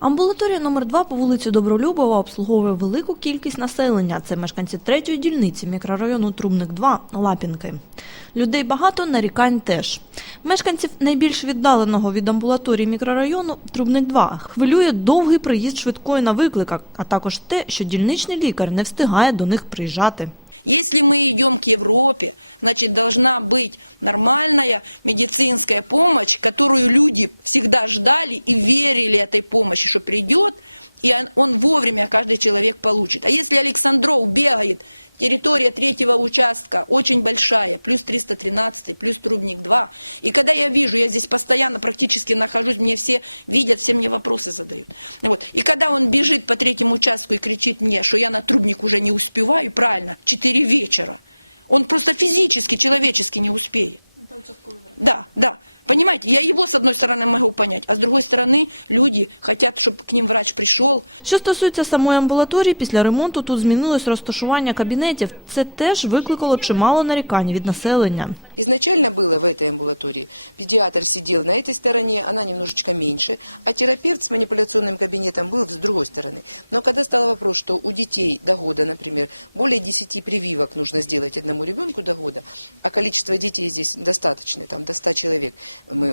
Амбулаторія номер 2 по вулиці Добролюбова обслуговує велику кількість населення. Це мешканці третьої дільниці мікрорайону Трубник 2 Лапінки. Людей багато, нарікань теж. Мешканців найбільш віддаленого від амбулаторії мікрорайону Трубник 2 хвилює довгий приїзд швидкої на викликах, а також те, що дільничний лікар не встигає до них приїжджати. Если мы идем к Европе, значит, должна быть нормальная медицинская помощь, которую люди всегда ждали и верили этой помощи, что придет, и он, вовремя каждый человек получит. А если Александров бегает, территория третьего участка очень большая, плюс 313, плюс Трубник 2, и когда я вижу, я здесь постоянно практически нахожусь, мне все видят, все мне вопросы задают. Вот. И когда он бежит по третьему участку и кричит мне, что я на Трубник уже не успеваю, правильно, 4 вечера, он просто физически, человечески не успеет Да, да. Понимаете, я его с одной стороны могу понять, а с другой стороны люди хотят, чтобы к ним врач пришел, Що стосується самої амбулаторії, після ремонту тут змінилось розташування кабінетів. Це теж викликало чимало нарікань від населення. Изначально было в этой амбулатории. Педиатр сидел на этой стороне, она немножечко меньше, а терапевт с манипуляционным кабинетом был с другой стороны. Но когда стал вопрос, что у детей до года, например, более 10 прививок нужно сделать одному ребенку до года, а количество детей здесь достаточное, там до 100 человек мы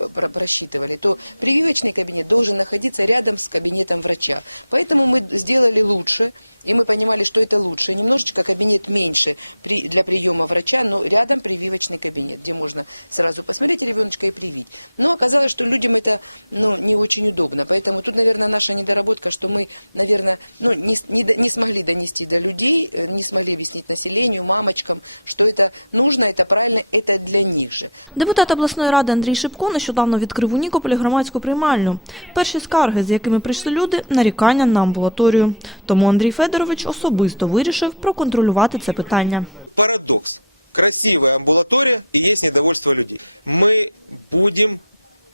э, про- просчитывали, то прививочный кабинет должен находиться рядом с кабинетом врача. Поэтому мы сделали лучше, и мы понимали, что это лучше. Немножечко кабинет меньше при- для приема врача, но рядом прививочный кабинет, где можно сразу посмотреть ребеночка и привить. Но оказалось, что людям это ну, не очень удобно. Поэтому тут, наверное, наша недоработка, что мы, наверное, ну, не, с- не, до- не смогли донести до людей, э, не смогли объяснить населению, мамочкам, что это нужно, это правильно, это для них же. Депутат обласної ради Андрій Шипко нещодавно відкрив у Нікополі громадську приймальню. Перші скарги, з якими прийшли люди, нарікання на амбулаторію. Тому Андрій Федорович особисто вирішив проконтролювати це питання. Парадокс. Красивая амбулатория и есть недовольство людей. Мы будем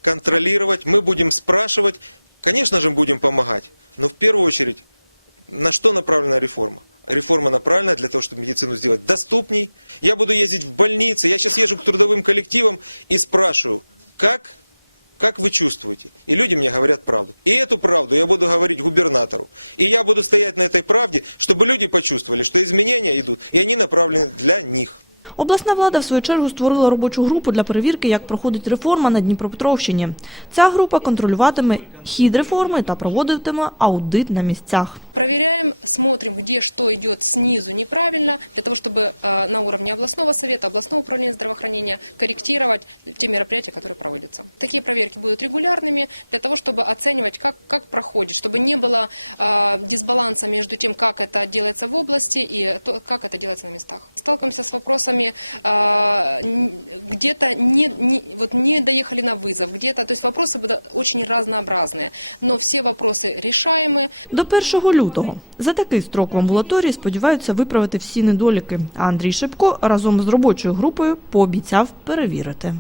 контролировать, мы будем спрашивать, конечно же будем помогать, но в первую очередь на что направлена реформа? Реформа направлена для того, чтобы медицину сделать доступней. Я буду ездить в больницы, я сейчас езжу к трудовым коллективам и спрашиваю, как, как вы чувствуете? И люди мне говорят правду. И эту правду я буду говорить губернатору. И я буду стоять на этой правде, чтобы люди почувствовали, что изменения идут, и они направлены для них. Обласна влада, в свою чергу, створила робочу групу для перевірки, як проходить реформа на Дніпропетровщині. Ця група контролюватиме хід реформи та проводитиме аудит на місцях. Проверяем, смотрим, где что идет снизу неправильно, для того, чтобы э, на уровне областного совета, областного управления здравоохранения корректировать те мероприятия, которые проводятся. Такие проверки будут регулярными для того, чтобы оценивать, как, как проходит, чтобы не было э, дисбаланса между тем, как это делается в области и то, как это делается на местах. Сталкиваемся с вопросами, э, где-то не, не, вот не доехали на вызов, где-то, то есть вопросы будут очень разнообразные, но все вопросы решаемы, До 1 лютого. За такий строк в амбулаторії сподіваються виправити всі недоліки. А Андрій Шипко разом з робочою групою пообіцяв перевірити.